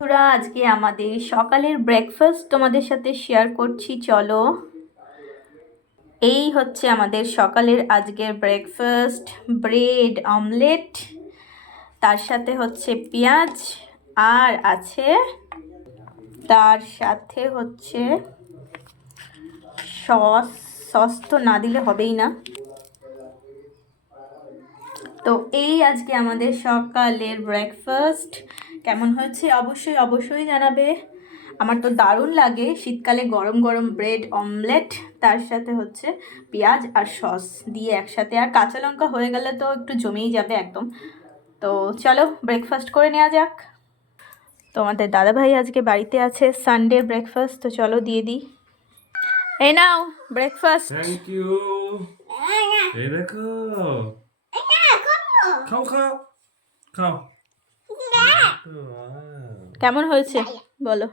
বন্ধুরা, আজকে আমাদের সকালের ব্রেকফাস্ট তোমাদের সাথে শেয়ার করছি। চলো, এই হচ্ছে আমাদের সকালের আজকের ব্রেকফাস্ট। ব্রেড অমলেট, তার সাথে হচ্ছে পেঁয়াজ, আর আছে তার সাথে হচ্ছে সস। সস তো না দিলে হবেই না। তো এই আজকে আমাদের সকালের ব্রেকফাস্ট। কেমন হয়েছে অবশ্যই অবশ্যই জানাবে। আমার তো দারুণ লাগে শীতকালে গরম গরম ব্রেড অমলেট, তার সাথে হচ্ছে পেঁয়াজ আর সস দিয়ে একসাথে, আর কাঁচা লঙ্কা হয়ে গেলে তো একটু জমেই যাবে একদম। তো চলো ব্রেকফাস্ট করে নেওয়া যাক। তোমাদের দাদাভাই আজকে বাড়িতে আছে, সানডে ব্রেকফাস্ট, তো চলো দিয়ে দিই। এই নাও ব্রেকফাস্ট। Thank you. এই দেখো, খাও খাও খাও। কেমন হয়েছে বলো?